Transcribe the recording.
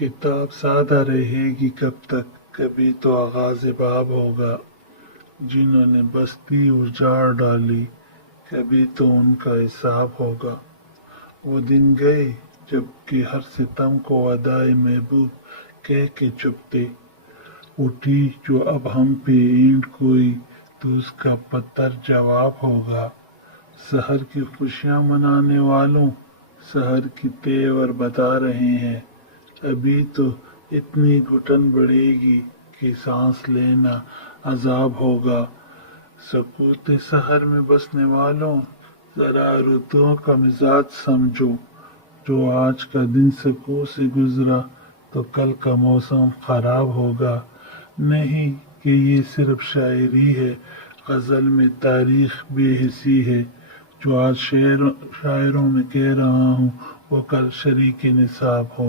کتاب سادہ رہے گی کب تک، کبھی تو آغاز باب ہوگا۔ جنہوں نے بستی اجاڑ ڈالی، کبھی تو ان کا حساب ہوگا۔ وہ دن گئے جب کہ ہر ستم کو ادائے محبوب کہہ کے چپتے اٹھی، جو اب ہم پہ اینٹ کوئی تو اس کا پتھر جواب ہوگا۔ سحر کی خوشیاں منانے والوں، سحر کی تیور بتا رہے ہیں، ابھی تو اتنی گھٹن بڑھے گی کہ سانس لینا عذاب ہوگا۔ سکوت سحر میں بسنے والوں، ذرا ردوں کا مزاج سمجھو، جو آج کا دن سکون سے گزرا تو کل کا موسم خراب ہوگا۔ نہیں کہ یہ صرف شاعری ہے، غزل میں تاریخ بے حسی ہے، جو آج شاعروں میں کہہ رہا ہوں وہ کل شریک نصاب ہوگا۔